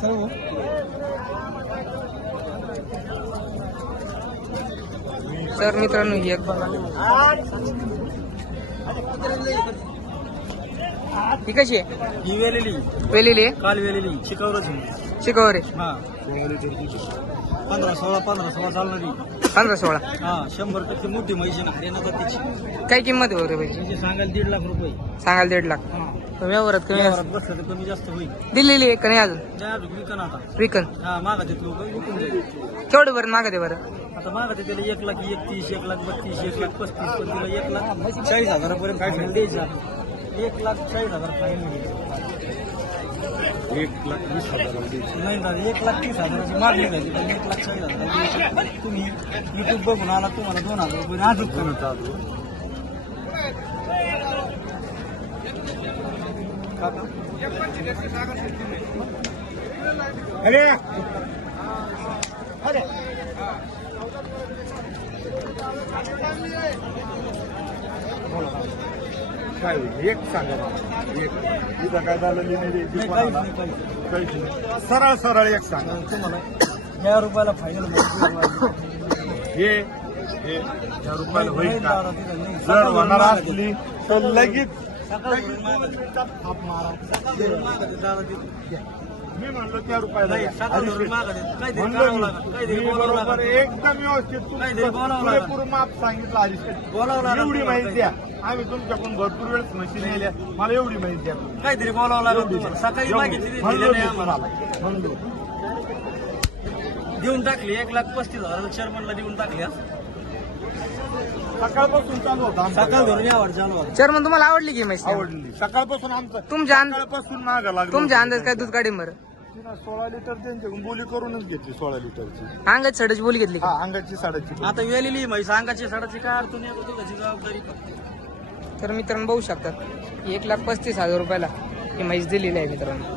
सर्व. तर मित्रांनो ही एक बघा. ही कशी आहे? ही वेलेली. वेलेली आहे? काल वेलेली. शिकवरच शिकवर आहे हा. पंधरा सोळा पंधरा सोळा चालणारी पंधरा सोळा. हा शंभर टक्के मोठी म्हैशी ना जातीची काय किंमत आहे वगैरे पाहिजे म्हणजे सांगायला दीड लाख रुपये. सांगाल दीड लाख. हा. व्यवहारात कमी व्यवहारात असं बसलं तर कमी जास्त होईल. दिलेली आहे का नाही अजून? विकन आता. विकन. हा मागा देत लोक विकून जाईल. केवढं बरं मागा दे बरं? आता मागा ते त्याला एक लाख एकतीस एक लाख बत्तीस एक लाख पस्तीस पण तिला एक लाख चाळीस हजारापर्यंत फायनल द्यायचा एक लाख चाळीस हजार फायनल एक लाख वीस हजार नाही एक लाख तीस हजाराची मागणी झाली पण एक लाख चाळीस हजार. तुम्ही युट्यूब बघून आला तुम्हाला दोन हजार रुपये अजून कमी चालू अरे! काय होईल? एक सांगा मला. एक. इथं काय झालं काहीच नाही. सरळ सरळ एक सांगा. तुम्हाला या रुपयाला फायनल हे हे या रुपयाला होईल का? जर होणार असली तर लगेच थाप मारा. मी म्हणलो त्या रुपयाला. एकदम व्यवस्थित. पुरेपूर माप सांगितलं आधी बोलावं लागेल एवढी माहिती द्या. आम्ही तुमच्याकडून भरपूर वेळेस म्हशी नेल्या. मला एवढी माहिती द्या. काहीतरी बोलावं लागेल तुम्हाला. सकाळी मागितली म्हणलो देऊन टाकली. एक लाख पस्तीस हजार. चेअरमनला देऊन टाकली हा. सकाळपासून चालू होता सकाळ धरून यावर चालू. चेअरमन तुम्हाला आवडली की म्हैस आवडली. सकाळपासून आमचं तुमच्या अंद- सकाळपासून मागं लागलं तुमच्या अंदाज काय? दूध काढी बरं. तिनं सोळा लिटर त्यांच्याकडून बोली करूनच घेतली सोळा लिटरची. अंगात सडाची बोली घेतली हा अंगाची साडाची आता वेलेली म्हैस अंगाची साडाची काय अडचण येत होती त्याची जबाबदारी तर मित्रांनो बघू शकतात. एक लाख पस्तीस हजार रुपयाला ही म्हैस दिलेली आहे मित्रांनो.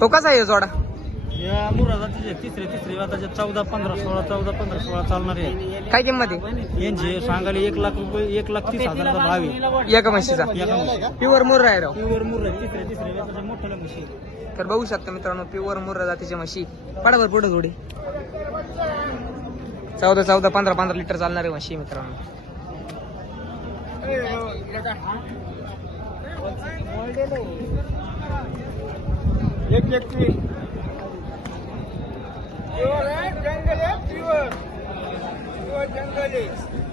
तो कसा आहे जोडा? या जातीचे तिसरे तिसरे आता चौदा पंधरा सोळा चौदा पंधरा सोळा चालणार आहे. काय किंमत आहे? यांचे सांगायला एक लाख रुपये एक लाख तीस हजाराचा भाव आहे. एका म्हशीचा. एका म्हशीचा. प्युअर मुर्रा आहे राव. प्युअर मुर्रा व्यापाच्या मोठ्याला म्हशी तर बघू शकता मित्रांनो प्युअर मुर्रा जातीच्या म्हशी. पडाभर पुढे थोडी चौदा चौदा पंधरा पंधरा लिटर चालणारे म्हशी मित्रांनो. एक एक जंगल